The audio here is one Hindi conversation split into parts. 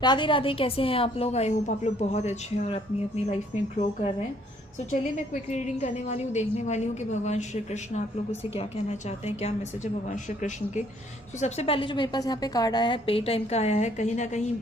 राधे राधे, कैसे हैं आप लोग। आई होप आप लोग बहुत अच्छे हैं और अपनी अपनी लाइफ में ग्रो कर रहे हैं। चलिए मैं क्विक रीडिंग करने वाली हूँ, देखने वाली हूँ कि भगवान श्री कृष्ण आप लोगों से क्या कहना चाहते हैं, क्या मैसेज है भगवान श्री कृष्ण के। सबसे पहले जो मेरे पास यहाँ पे कार्ड आया है, पे टाइम का आया है। कहीं ना कहीं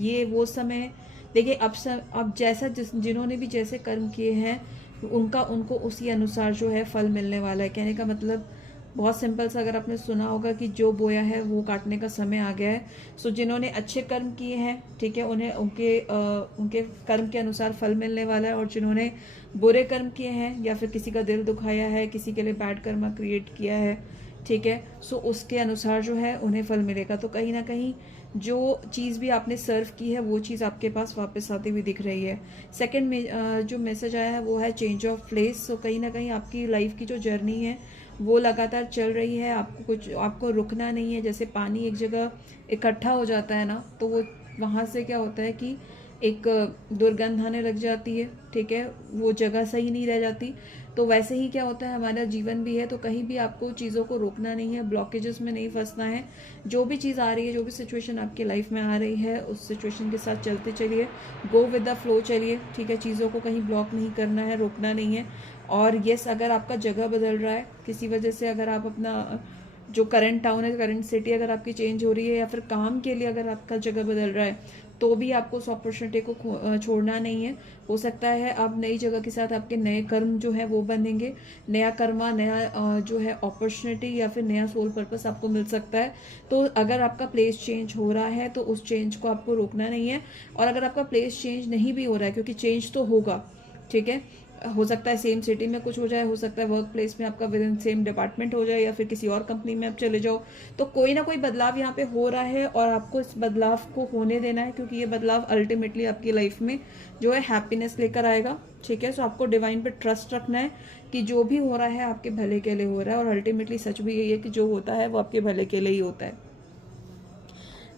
ये वो समय, देखिए अब जैसा जिन्होंने भी जैसे कर्म किए हैं उनका उनको उसी अनुसार जो है फल मिलने वाला है। कहने का मतलब बहुत सिंपल सा, अगर आपने सुना होगा कि जो बोया है वो काटने का समय आ गया है। जिन्होंने अच्छे कर्म किए हैं, ठीक है, उन्हें उनके कर्म के अनुसार फल मिलने वाला है। और जिन्होंने बुरे कर्म किए हैं या फिर किसी का दिल दुखाया है, किसी के लिए बैड कर्म क्रिएट किया है, ठीक है, उसके अनुसार जो है उन्हें फल मिलेगा। तो कहीं ना कहीं जो चीज़ भी आपने सर्व की है वो चीज़ आपके पास वापस आती हुई दिख रही है। सेकंड में जो मैसेज आया है वो है चेंज ऑफ प्लेस। कहीं ना कहीं आपकी लाइफ की जो जर्नी है वो लगातार चल रही है। आपको रुकना नहीं है। जैसे पानी एक जगह इकट्ठा हो जाता है ना, तो वो वहाँ से क्या होता है कि एक दुर्गंध आने लग जाती है, ठीक है, वो जगह सही नहीं रह जाती। तो वैसे ही क्या होता है, हमारा जीवन भी है। तो कहीं भी आपको चीज़ों को रोकना नहीं है, ब्लॉकेजेस में नहीं फंसना है। जो भी चीज़ आ रही है, जो भी सिचुएशन आपकी लाइफ में आ रही है, उस सिचुएशन के साथ चलते चलिए, गो विद द फ्लो चलिए, ठीक है। चीज़ों को कहीं ब्लॉक नहीं करना है, रोकना नहीं है। और यस, अगर आपका जगह बदल रहा है किसी वजह से, अगर आप अपना जो करंट टाउन है, करंट सिटी अगर आपकी चेंज हो रही है, या फिर काम के लिए अगर आपका जगह बदल रहा है, तो भी आपको उस अपॉर्चुनिटी को छोड़ना नहीं है। हो सकता है आप नई जगह के साथ आपके नए कर्म जो है वो बनेंगे, नया कर्मा, नया जो है अपॉर्चुनिटी या फिर नया सोल पर्पस आपको मिल सकता है। तो अगर आपका प्लेस चेंज हो रहा है तो उस चेंज को आपको रोकना नहीं है। और अगर आपका प्लेस चेंज नहीं भी हो रहा है, क्योंकि चेंज तो होगा, ठीक है, हो सकता है सेम सिटी में कुछ हो जाए, हो सकता है वर्क प्लेस में आपका विद इन सेम डिपार्टमेंट हो जाए, या फिर किसी और कंपनी में आप चले जाओ। तो कोई ना कोई बदलाव यहाँ पे हो रहा है और आपको इस बदलाव को होने देना है, क्योंकि ये बदलाव अल्टीमेटली आपकी लाइफ में जो है हैप्पीनेस लेकर आएगा, ठीक है। आपको डिवाइन पे ट्रस्ट रखना है कि जो भी हो रहा है आपके भले के लिए हो रहा है। और अल्टीमेटली सच भी यही है कि जो होता है वो आपके भले के लिए ही होता है।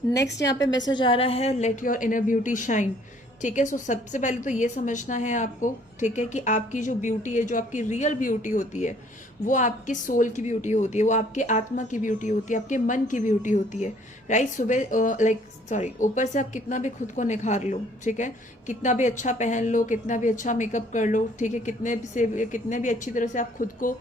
नेक्स्ट यहाँ पे मैसेज आ रहा है, let your inner beauty shine, ठीक है। सबसे पहले तो ये समझना है आपको, ठीक है, कि आपकी जो ब्यूटी है, जो आपकी रियल ब्यूटी होती है, वो आपके सोल की ब्यूटी होती है, वो आपके आत्मा की ब्यूटी होती है, आपके मन की ब्यूटी होती है, राइट। ऊपर से आप कितना भी खुद को निखार लो, ठीक है, कितना भी अच्छा पहन लो, कितना भी अच्छा मेकअप कर लो, ठीक है, कितने भी अच्छी तरह से आप खुद को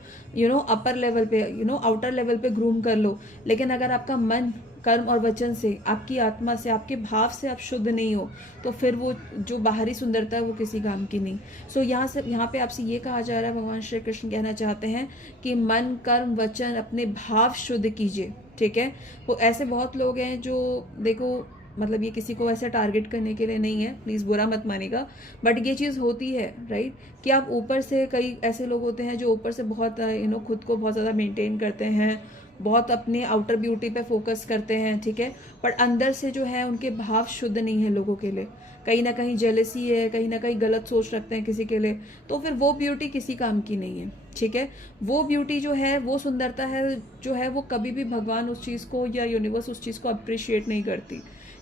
अपर लेवल पे, आउटर लेवल पे ग्रूम कर लो, लेकिन अगर आपका मन, कर्म और वचन से, आपकी आत्मा से, आपके भाव से आप शुद्ध नहीं हो, तो फिर वो जो बाहरी सुंदरता है वो किसी काम की नहीं। यहाँ पे आपसे ये कहा जा रहा है, भगवान श्री कृष्ण कहना चाहते हैं कि मन, कर्म, वचन, अपने भाव शुद्ध कीजिए, ठीक है। वो ऐसे बहुत लोग हैं जो, देखो, मतलब ये किसी को ऐसे टारगेट करने के लिए नहीं है, प्लीज़ बुरा मत मानेगा, बट ये चीज़ होती है, राइट, कि आप ऊपर से, कई ऐसे लोग होते हैं जो ऊपर से बहुत खुद को बहुत ज़्यादा मेंटेन करते हैं, बहुत अपने आउटर ब्यूटी पे फोकस करते हैं, ठीक है, पर अंदर से जो है उनके भाव शुद्ध नहीं है लोगों के लिए। कहीं ना कहीं जेलसी है, कहीं ना कहीं गलत सोच रखते हैं किसी के लिए, तो फिर वो ब्यूटी किसी काम की नहीं है, ठीक है। वो ब्यूटी जो है, वो सुंदरता है जो है, वो कभी भी भगवान उस चीज़ को या यूनिवर्स उस चीज़ को अप्रिशिएट नहीं करती,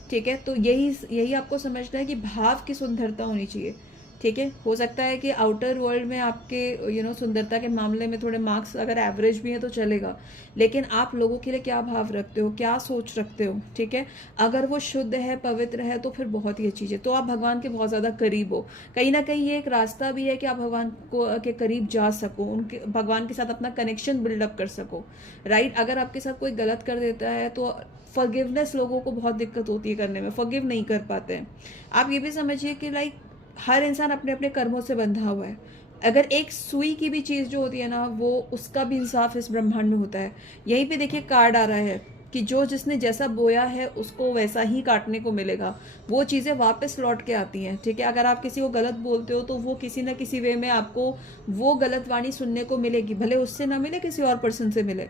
ठीक है। तो यही यही आपको समझना है कि भाव की सुंदरता होनी चाहिए, ठीक है। हो सकता है कि आउटर वर्ल्ड में आपके सुंदरता के मामले में थोड़े मार्क्स अगर एवरेज भी हैं तो चलेगा, लेकिन आप लोगों के लिए क्या भाव रखते हो, क्या सोच रखते हो, ठीक है। अगर वो शुद्ध है, पवित्र है, तो फिर बहुत ही अच्छी चीज़, तो आप भगवान के बहुत ज़्यादा करीब हो। कहीं ना कहीं ये एक रास्ता भी है कि आप भगवान को के करीब जा सको, उनके भगवान के साथ अपना कनेक्शन बिल्डअप कर सको, राइट। अगर आपके साथ कोई गलत कर देता है तो फॉरगिवनेस लोगों को बहुत दिक्कत होती है करने में, फॉरगिव नहीं कर पाते हैं। आप ये भी समझिए कि लाइक हर इंसान अपने अपने कर्मों से बंधा हुआ है। अगर एक सुई की भी चीज़ जो होती है ना, वो उसका भी इंसाफ इस ब्रह्मांड में होता है। यहीं पे देखिए कार्ड आ रहा है कि जो जिसने जैसा बोया है उसको वैसा ही काटने को मिलेगा। वो चीज़ें वापस लौट के आती हैं, ठीक है। अगर आप किसी को गलत बोलते हो तो वो किसी ना किसी वे में आपको वो गलत वाणी सुनने को मिलेगी, भले उससे ना मिले, किसी और पर्सन से मिले।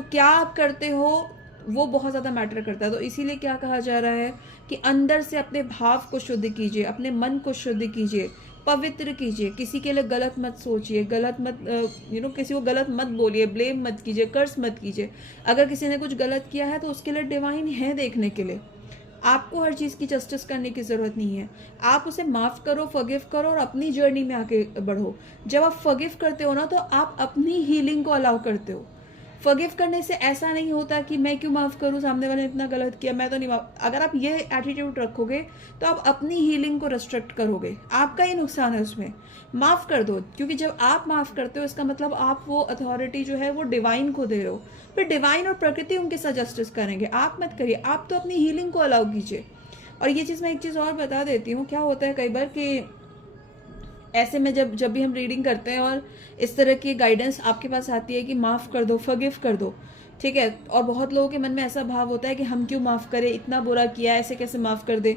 क्या आप करते हो वो बहुत ज़्यादा मैटर करता है। तो इसीलिए क्या कहा जा रहा है कि अंदर से अपने भाव को शुद्ध कीजिए, अपने मन को शुद्ध कीजिए, पवित्र कीजिए। किसी के लिए गलत मत सोचिए, गलत मत किसी को गलत मत बोलिए, ब्लेम मत कीजिए, कर्ज मत कीजिए। अगर किसी ने कुछ गलत किया है तो उसके लिए डिवाइन है देखने के लिए। आपको हर चीज़ की जस्टिस करने की ज़रूरत नहीं है। आप उसे माफ़ करो, फॉरगिव करो और अपनी जर्नी में आगे बढ़ो। जब आप फॉरगिव करते हो ना, तो आप अपनी हीलिंग को अलाउ करते हो। फॉरगिव करने से ऐसा नहीं होता कि मैं क्यों माफ़ करूँ, सामने वाले ने इतना गलत किया, मैं तो नहीं माफ़। अगर आप ये एटीट्यूड रखोगे तो आप अपनी हीलिंग को रिस्ट्रिक्ट करोगे, आपका ही नुकसान है उसमें। माफ़ कर दो, क्योंकि जब आप माफ़ करते हो इसका मतलब आप वो अथॉरिटी जो है वो डिवाइन को दे रहे हो। फिर डिवाइन और प्रकृति उनके साथ जस्टिस करेंगे, आप मत करिए। आप तो अपनी हीलिंग को अलाउ कीजिए। और ये चीज़ मैं एक चीज़ और बता देती हूँ, क्या होता है कई बार कि ऐसे में जब भी हम रीडिंग करते हैं और इस तरह की गाइडेंस आपके पास आती है कि माफ़ कर दो, फॉरगिव कर दो, ठीक है, और बहुत लोगों के मन में ऐसा भाव होता है कि हम क्यों माफ़ करें, इतना बुरा किया, ऐसे कैसे माफ़ कर दे।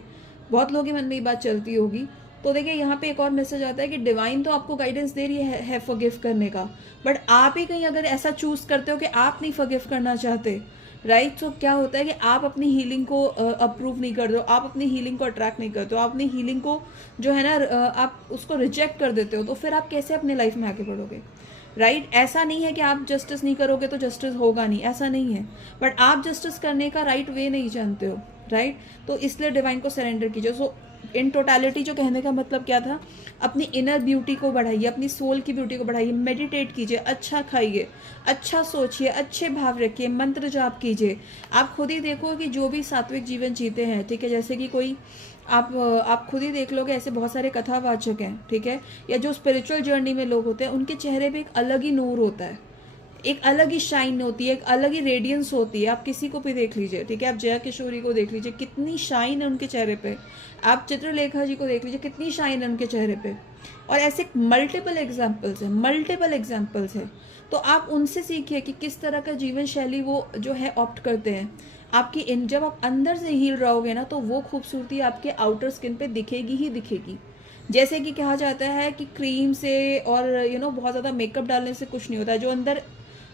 बहुत लोगों के मन में ये बात चलती होगी। तो देखिए यहाँ पे एक और मैसेज आता है कि डिवाइन तो आपको गाइडेंस दे रही है फॉरगिव करने का, बट आप ही कहीं अगर ऐसा चूज करते हो कि आप नहीं फॉरगिव करना चाहते, राइट, तो क्या होता है कि आप अपनी हीलिंग को अप्रूव नहीं करते हो, आप अपनी हीलिंग को अट्रैक्ट नहीं करते हो, आप अपनी हीलिंग को जो है ना आप उसको रिजेक्ट कर देते हो, तो फिर आप कैसे अपने लाइफ में आगे बढ़ोगे, राइट। ऐसा नहीं है कि आप जस्टिस नहीं करोगे तो जस्टिस होगा नहीं, ऐसा नहीं है, बट आप जस्टिस करने का राइट वे नहीं जानते हो, राइट। तो इसलिए डिवाइन को सरेंडर कीजिए। सो इन टोटलिटी जो कहने का मतलब क्या था, अपनी इनर ब्यूटी को बढ़ाइए, अपनी सोल की ब्यूटी को बढ़ाइए, मेडिटेट कीजिए, अच्छा खाइए, अच्छा सोचिए, अच्छे भाव रखिए, मंत्र जाप कीजिए। आप खुद ही देखो कि जो भी सात्विक जीवन जीते हैं, ठीक है, जैसे कि कोई आप खुद ही देख लोगे, ऐसे बहुत सारे कथावाचक हैं, ठीक है, या जो स्पिरिचुअल जर्नी में लोग होते हैं, उनके चेहरे पे एक अलग ही नूर होता है, एक अलग ही शाइन होती है, एक अलग ही रेडियंस होती है। आप किसी को भी देख लीजिए, ठीक है, आप जया किशोरी को देख लीजिए, कितनी शाइन है उनके चेहरे पे। आप चित्रलेखा जी को देख लीजिए, कितनी शाइन है उनके चेहरे पे। और ऐसे मल्टीपल एग्जाम्पल्स हैं। तो आप उनसे सीखिए कि किस तरह का जीवन शैली वो जो है ऑप्ट करते हैं। आपकी जब आप अंदर से हील रहोगे ना, तो वो खूबसूरती आपके आउटर स्किन पे दिखेगी ही दिखेगी। जैसे कि कहा जाता है कि क्रीम से और बहुत ज़्यादा मेकअप डालने से कुछ नहीं होता है।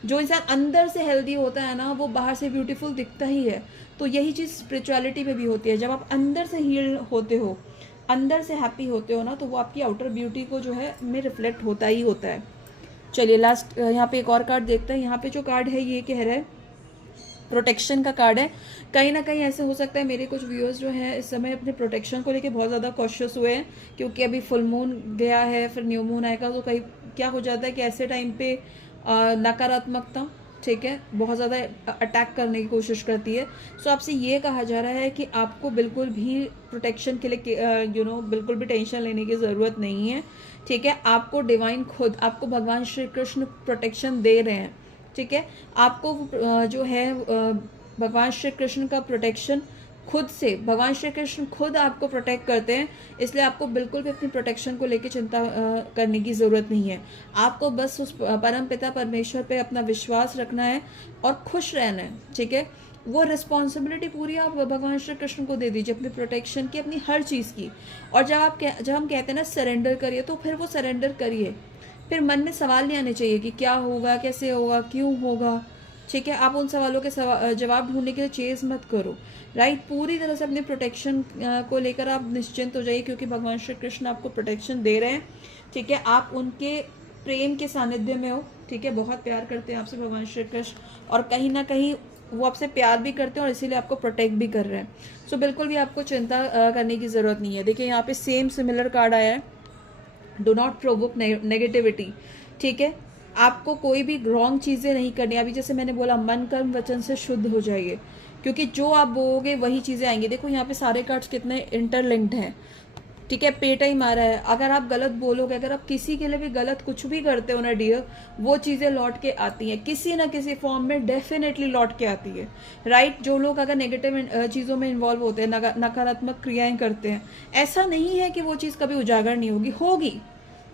जो इंसान अंदर से हेल्दी होता है ना, वो बाहर से ब्यूटीफुल दिखता ही है। तो यही चीज़ स्पिरिचुअलिटी में भी होती है। जब आप अंदर से हील होते हो, अंदर से हैप्पी होते हो ना, तो वो आपकी आउटर ब्यूटी को जो है में रिफ्लेक्ट होता ही होता है। चलिए लास्ट यहाँ पे एक और कार्ड देखते हैं। यहाँ पे जो कार्ड है ये कह रहा है प्रोटेक्शन का कार्ड है। कहीं ना कहीं ऐसे हो सकता है मेरे कुछ व्यूअर्स जो हैं इस समय अपने प्रोटेक्शन को लेके बहुत ज़्यादा कॉशियस हुए हैं, क्योंकि अभी फुल मून गया है, फिर न्यू मून आएगा। तो कहीं क्या हो जाता है कि ऐसे टाइम पे नकारात्मकता, ठीक है, बहुत ज़्यादा अटैक करने की कोशिश करती है। सो आपसे ये कहा जा रहा है कि आपको बिल्कुल भी प्रोटेक्शन के लिए बिल्कुल भी टेंशन लेने की ज़रूरत नहीं है, ठीक है। आपको डिवाइन खुद, आपको भगवान श्री कृष्ण प्रोटेक्शन दे रहे हैं, ठीक है। आपको जो है भगवान श्री कृष्ण का प्रोटेक्शन खुद से, भगवान श्री कृष्ण खुद आपको प्रोटेक्ट करते हैं, इसलिए आपको बिल्कुल भी अपनी प्रोटेक्शन को लेकर चिंता करने की ज़रूरत नहीं है। आपको बस उस परम पिता परमेश्वर पे अपना विश्वास रखना है और खुश रहना है, ठीक है। वो रिस्पॉन्सिबिलिटी पूरी आप भगवान श्री कृष्ण को दे दीजिए, अपनी प्रोटेक्शन की, अपनी हर चीज़ की। और जब हम कहते हैं ना सरेंडर करिए, तो फिर वो सरेंडर करिए। फिर मन में सवाल नहीं आने चाहिए कि क्या होगा, कैसे होगा, क्यों होगा, ठीक है। आप उन सवालों के जवाब ढूंढने के लिए चेज मत करो, राइट। पूरी तरह से अपने प्रोटेक्शन को लेकर आप निश्चिंत हो जाइए, क्योंकि भगवान श्री कृष्ण आपको प्रोटेक्शन दे रहे हैं, ठीक है। आप उनके प्रेम के सानिध्य में हो, ठीक है। बहुत प्यार करते हैं आपसे भगवान श्री कृष्ण, और कहीं ना कहीं वो आपसे प्यार भी करते हैं और इसीलिए आपको प्रोटेक्ट भी कर रहे हैं। सो बिल्कुल भी आपको चिंता करने की ज़रूरत नहीं है। देखिए यहाँ पे सेम सिमिलर कार्ड आया है, डो नॉट प्रोवोक नेगेटिविटी, ठीक है। आपको कोई भी रॉन्ग चीज़ें नहीं करनी। अभी जैसे मैंने बोला, मन कर्म वचन से शुद्ध हो जाइए, क्योंकि जो आप बोलोगे वही चीज़ें आएंगी। देखो यहाँ पे सारे कार्ड्स कितने इंटरलिंक्ड हैं, ठीक है। पेटा ही मारा है। अगर आप गलत बोलोगे, अगर आप किसी के लिए भी गलत कुछ भी करते हो ना डियर, वो चीज़ें लौट के आती हैं, किसी ना किसी फॉर्म में डेफिनेटली लौट के आती है, राइट। जो लोग अगर नेगेटिव चीज़ों में इन्वॉल्व होते हैं, नकारात्मक क्रियाएं करते हैं, ऐसा नहीं है कि वो चीज़ कभी उजागर नहीं होगी, होगी।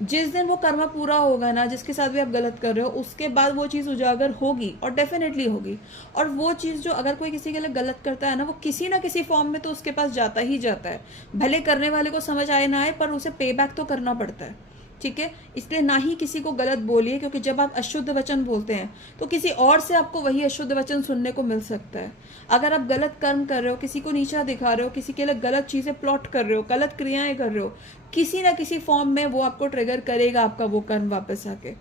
जिस दिन वो कर्म पूरा होगा ना, जिसके साथ भी आप गलत कर रहे हो, उसके बाद वो चीज़ उजागर होगी और डेफिनेटली होगी। और वो चीज़ जो अगर कोई किसी के लिए गलत करता है ना, वो किसी ना किसी फॉर्म में तो उसके पास जाता ही जाता है। भले करने वाले को समझ आए ना आए, पर उसे पे बैक तो करना पड़ता है, ठीक है। इसलिए ना ही किसी को गलत बोलिए, क्योंकि जब आप अशुद्ध वचन बोलते हैं तो किसी और से आपको वही अशुद्ध वचन सुनने को मिल सकता है। अगर आप गलत कर्म कर रहे हो, किसी को नीचा दिखा रहे हो, किसी के लिए गलत चीज़ें प्लॉट कर रहे हो, गलत क्रियाएं कर रहे हो, किसी ना किसी फॉर्म में वो आपको ट्रिगर करेगा, आपका वो कर्म वापस आके,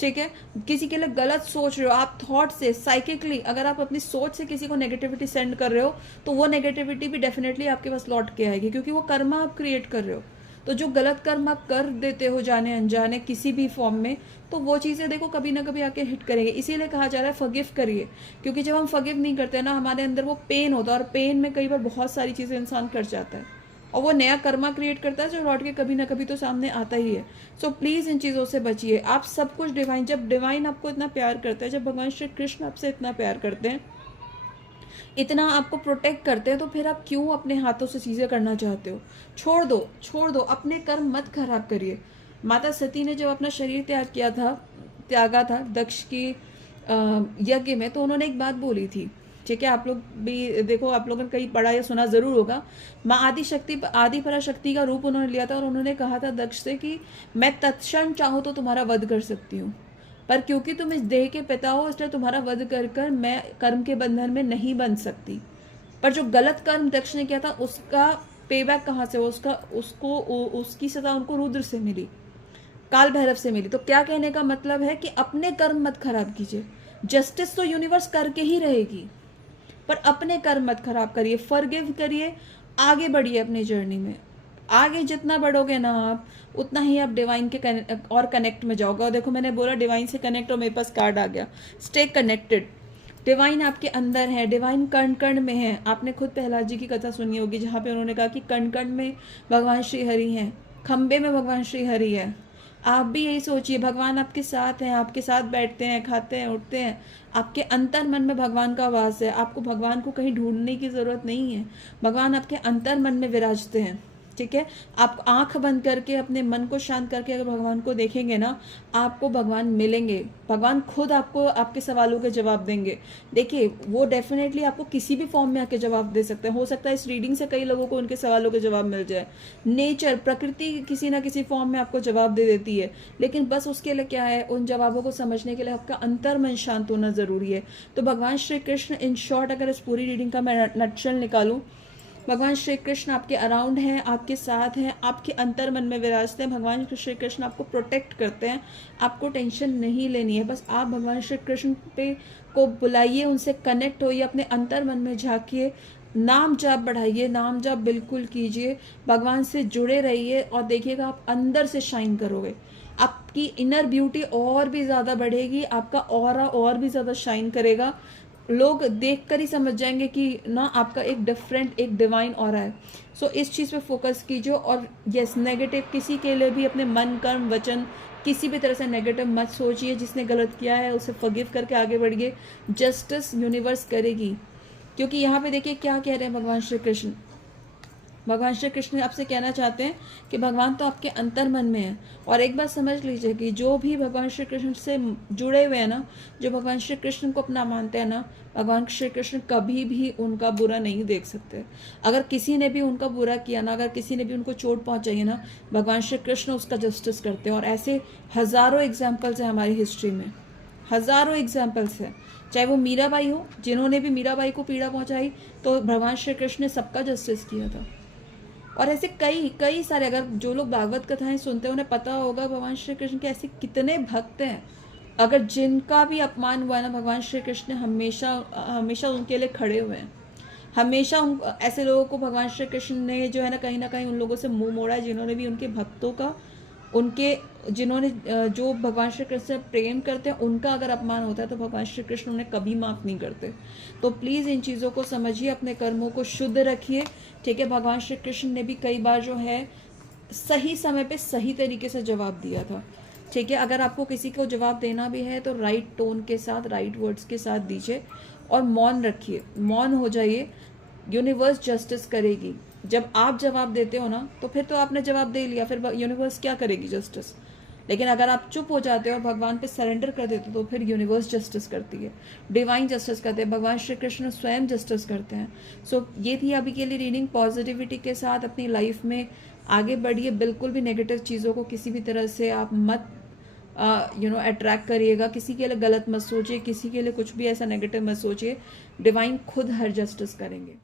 ठीक है। किसी के लिए गलत सोच रहे हो आप, थॉट से, साइकिकली अगर आप अपनी सोच से किसी को नेगेटिविटी सेंड कर रहे हो, तो वो नेगेटिविटी भी डेफिनेटली आपके पास लौट के आएगी, क्योंकि वो कर्मा आप क्रिएट कर रहे हो। तो जो गलत कर्म आप कर देते हो जाने अनजाने किसी भी फॉर्म में, तो वो चीज़ें देखो कभी ना कभी आके हिट करेंगे। इसीलिए कहा जा रहा है फॉरगिव करिए, क्योंकि जब हम फॉरगिव नहीं करते ना, हमारे अंदर वो पेन होता है, और पेन में कई बार बहुत सारी चीज़ें इंसान कर जाता है, और वो नया कर्मा क्रिएट करता है जो लौट के कभी ना कभी तो सामने आता ही है। सो प्लीज़ इन चीज़ों से बचिए। आप सब कुछ डिवाइन, जब डिवाइन आपको इतना प्यार करता है, जब भगवान श्री कृष्ण आपसे इतना प्यार करते हैं, इतना आपको प्रोटेक्ट करते हैं, तो फिर आप क्यों अपने हाथों से चीज़ें करना चाहते हो? छोड़ दो, अपने कर्म मत खराब करिए। माता सती ने जब अपना शरीर त्यागा था दक्ष की यज्ञ में, तो उन्होंने एक बात बोली थी, ठीक है, आप लोग भी देखो, आप लोगों ने कहीं पढ़ा या सुना जरूर होगा। माँ आदि पराशक्ति का रूप उन्होंने लिया था, और उन्होंने कहा था दक्ष से कि मैं तत्क्षण चाहूँ तो तुम्हारा वध कर सकती हूँ, पर क्योंकि तुम इस देह के पिता हो, इसलिए तुम्हारा वध कर मैं कर्म के बंधन में नहीं बन सकती। पर जो गलत कर्म दक्ष ने किया था, उसका पेबैक कहाँ से? उसकी सजा उनको रुद्र से मिली, काल भैरव से मिली। तो क्या कहने का मतलब है कि अपने कर्म मत खराब कीजिए। जस्टिस तो यूनिवर्स करके ही रहेगी, पर अपने कर्म मत खराब करिए, फॉरगिव करिए, आगे बढ़िए अपनी जर्नी में। आगे जितना बढ़ोगे ना आप, उतना ही आप डिवाइन के और कनेक्ट में जाओगे। और देखो, मैंने बोला डिवाइन से कनेक्ट, और मेरे पास कार्ड आ गया, स्टे कनेक्टेड। डिवाइन आपके अंदर है, डिवाइन कण कण में है। आपने खुद प्रहलाद जी की कथा सुनी होगी, जहाँ पे उन्होंने कहा कि कण कण में भगवान श्री हरि हैं, खंबे में भगवान श्री हरि है। आप भी यही सोचिए, भगवान आपके साथ हैं, आपके साथ बैठते हैं, खाते हैं, उठते हैं। आपके अंतर मन में भगवान का वास है। आपको भगवान को कहीं ढूंढने की ज़रूरत नहीं है, भगवान आपके अंतर मन में विराजते हैं, ठीक है। आप आंख बंद करके अपने मन को शांत करके अगर भगवान को देखेंगे ना, आपको भगवान मिलेंगे। भगवान खुद आपको आपके सवालों के जवाब देंगे। देखिए, वो डेफिनेटली आपको किसी भी फॉर्म में आके जवाब दे सकते हैं। हो सकता है इस रीडिंग से कई लोगों को उनके सवालों के जवाब मिल जाए। नेचर, प्रकृति किसी ना किसी फॉर्म में आपको जवाब दे देती है, लेकिन बस उसके लिए क्या है, उन जवाबों को समझने के लिए आपका अंतर मन शांत होना जरूरी है। तो भगवान श्री कृष्ण, इन शॉर्ट अगर इस पूरी रीडिंग का मैं नटशल निकालूं, भगवान श्री कृष्ण आपके अराउंड हैं, आपके साथ हैं, आपके अंतर मन में विराजते हैं। भगवान श्री कृष्ण आपको प्रोटेक्ट करते हैं। आपको टेंशन नहीं लेनी है, बस आप भगवान श्री कृष्ण पे को बुलाइए, उनसे कनेक्ट होइए, अपने अंतर मन में झांकिए, नाम जाप बढ़ाइए, नाम जाप बिल्कुल कीजिए, भगवान से जुड़े रहिए, और देखिएगा आप अंदर से शाइन करोगे। आपकी इनर ब्यूटी और भी ज़्यादा बढ़ेगी, आपका ऑरा और भी ज़्यादा शाइन करेगा। लोग देखकर ही समझ जाएंगे कि ना आपका एक डिफरेंट, एक डिवाइन ऑरा है। सो इस चीज़ पे फोकस कीजिए। और यस, नेगेटिव किसी के लिए भी अपने मन, कर्म, वचन किसी भी तरह से नेगेटिव मत सोचिए। जिसने गलत किया है उसे फॉरगिव करके आगे बढ़िए। जस्टिस यूनिवर्स करेगी, क्योंकि यहाँ पे देखिए क्या कह रहे हैं भगवान श्री कृष्ण। भगवान श्री कृष्ण आपसे कहना चाहते हैं कि भगवान तो आपके अंतर मन में है। और एक बात समझ लीजिए कि जो भी भगवान श्री कृष्ण से जुड़े हुए हैं ना, जो भगवान श्री कृष्ण को अपना मानते हैं ना, भगवान श्री कृष्ण कभी भी उनका बुरा नहीं देख सकते। अगर किसी ने भी उनका बुरा किया ना, अगर किसी ने भी उनको चोट पहुंचाई है ना, भगवान श्री कृष्ण उसका जस्टिस करते हैं। और ऐसे हज़ारों एग्जाम्पल्स हैं हमारी हिस्ट्री में, हज़ारों एग्जाम्पल्स हैं। चाहे वो मीराबाई हो, जिन्होंने भी मीराबाई को पीड़ा पहुंचाई, तो भगवान श्री कृष्ण ने सबका जस्टिस किया था। और ऐसे कई सारे, अगर जो लोग भागवत कथाएं सुनते हैं उन्हें पता होगा भगवान श्री कृष्ण के ऐसे कितने भक्त हैं, अगर जिनका भी अपमान हुआ ना, भगवान श्री कृष्ण हमेशा हमेशा उनके लिए खड़े हुए हैं। हमेशा ऐसे लोगों को भगवान श्री कृष्ण ने जो है ना कहीं उन लोगों से मुंह मोड़ा है, जिन्होंने भी उनके भक्तों का, जिन्होंने जो भगवान श्री कृष्ण से प्रेम करते हैं, उनका अगर अपमान होता है तो भगवान श्री कृष्ण उन्हें कभी माफ़ नहीं करते। तो प्लीज़ इन चीज़ों को समझिए, अपने कर्मों को शुद्ध रखिए, ठीक है। भगवान श्री कृष्ण ने भी कई बार जो है सही समय पे सही तरीके से जवाब दिया था, ठीक है। अगर आपको किसी को जवाब देना भी है तो राइट टोन के साथ, राइट वर्ड्स के साथ दीजिए, और मौन रखिए, मौन हो जाइए। यूनिवर्स जस्टिस करेगी। जब आप जवाब देते हो ना, तो फिर तो आपने जवाब दे लिया, फिर यूनिवर्स क्या करेगी? जस्टिस। लेकिन अगर आप चुप हो जाते हो और भगवान पे सरेंडर कर देते हो, तो फिर यूनिवर्स जस्टिस करती है, डिवाइन जस्टिस करते हैं, भगवान श्री कृष्ण स्वयं जस्टिस करते हैं। सो ये थी अभी के लिए रीडिंग। पॉजिटिविटी के साथ अपनी लाइफ में आगे बढ़िए। बिल्कुल भी नेगेटिव चीज़ों को किसी भी तरह से आप मत अट्रैक्ट करिएगा। किसी के लिए गलत मत सोचिए, किसी के लिए कुछ भी ऐसा नेगेटिव मत सोचिए। डिवाइन खुद हर जस्टिस करेंगे।